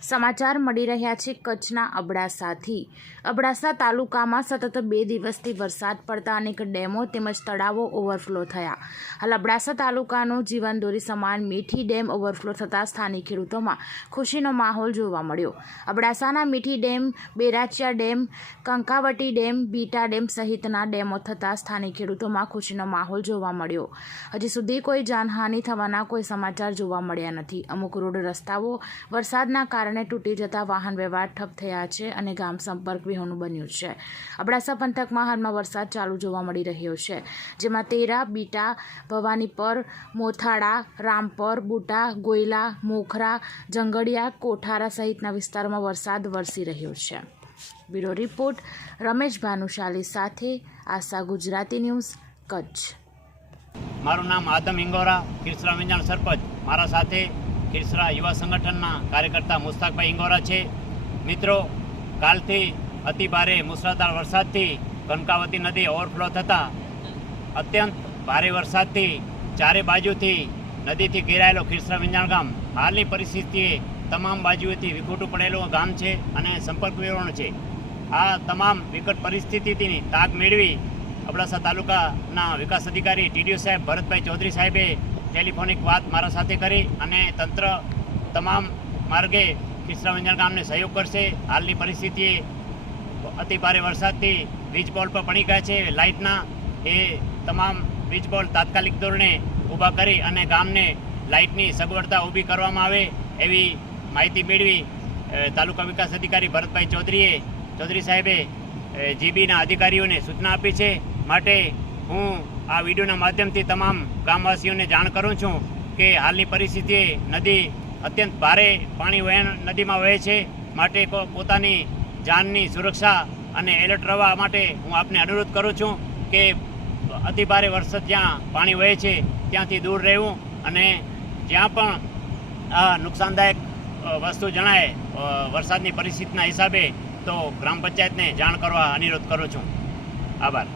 સમાચાર મળી રહ્યા છે કચ્છના અબડાસાથી. અબડાસા તાલુકામાં સતત બે દિવસથી વરસાદ પડતા અનેક ડેમો તેમજ તળાવો ઓવરફ્લો થયા. હાલ અબડાસા તાલુકાનો જીવનદોરી સમાન મીઠી ડેમ ઓવરફ્લો થતાં સ્થાનિક ખેડૂતોમાં ખુશીનો માહોલ જોવા મળ્યો. અબડાસાના Mithi dam, Berachiya dam, Kankavati dam, Bita dam સહિતના ડેમો થતાં સ્થાનિક ખેડૂતોમાં ખુશીનો માહોલ જોવા મળ્યો. હજી સુધી કોઈ જાનહાનિ થવાના કોઈ સમાચાર જોવા મળ્યા નથી. અમુક રોડ રસ્તાઓ વરસાદના કારણે તૂટી જતા વાહન વ્યવહાર ઠપ થયા છે અને ગામ સંપર્ક વિહોણું બન્યું છે. અબડાસા પંથકમાં હાલમાં વરસાદ ચાલુ જોવા મળી રહ્યો છે, જેમાં તેરા, બીટા, ભવાનીપર, મોથાળા, રામપર, બુટા, ગોયલા, મોખરા, જંગડિયા, કોઠારા સહિતના વિસ્તારોમાં વરસાદ વરસી રહ્યો છે. બ્યુરો રિપોર્ટ, રમેશ ભાનુશાલી સાથે આશા ગુજરાતી ન્યૂઝ, કચ્છ. મારું નામ આદમ ઇંગોરા ખીરસરા મિંજાણ સરપંચ. મારા સાથે ખીરસરા યુવા સંગઠનના કાર્યકર્તા મુસ્તાકભાઈ ઇંગોરા છે. મિત્રો, કાલથી અતિ ભારે મુસળધાર વરસાદથી કનકાવતી નદી ઓવરફ્લો થતાં અત્યંત ભારે વરસાદથી ચારે બાજુથી નદીથી ઘેરાયેલો ખીરસરા વિંજાણ ગામ. હાલની પરિસ્થિતિએ તમામ બાજુએથી વિખૂટું પડેલું ગામ છે અને સંપર્ક વિવરણ છે. આ તમામ વિકટ પરિસ્થિતિથી તાક મેળવી અબડાસા તાલુકાના વિકાસ અધિકારી ટીડીઓ સાહેબ ભરતભાઈ ચૌધરી સાહેબે ટેલિફોનિક વાત મારા સાથે કરી અને તંત્ર તમામ માર્ગે ખીસરા મંજણ ગામને સહયોગ કરશે. હાલની પરિસ્થિતિએ અતિ ભારે વરસાદથી વીજ બોલ પર પડી ગયા છે. લાઇટના એ તમામ વીજ બોલ તાત્કાલિક ધોરણે ઊભા કરી અને ગામને લાઇટની સગવડતા ઊભી કરવામાં આવે એવી માહિતી મેળવી તાલુકા વિકાસ અધિકારી ભરતભાઈ ચૌધરીએ. ચૌધરી સાહેબે જીબીના અધિકારીઓને સૂચના આપી છે. માટે હું આ વિડીયોના માધ્યમથી તમામ ગામવાસીઓને જાણ કરું છું કે હાલની પરિસ્થિતિએ નદી અત્યંત ભારે પાણી વહેણ નદીમાં વહે છે. માટે પોતાની જાનની સુરક્ષા અને એલર્ટ રહેવા માટે હું આપને અનુરોધ કરું છું કે અતિ ભારે વરસાદ જ્યાં પાણી વહે છે ત્યાંથી દૂર રહેવું અને જ્યાં પણ આ નુકસાનદાયક વસ્તુ જણાય વરસાદની પરિસ્થિતિના હિસાબે તો ગ્રામ પંચાયતને જાણ કરવા અનુરોધ કરું છું. આભાર.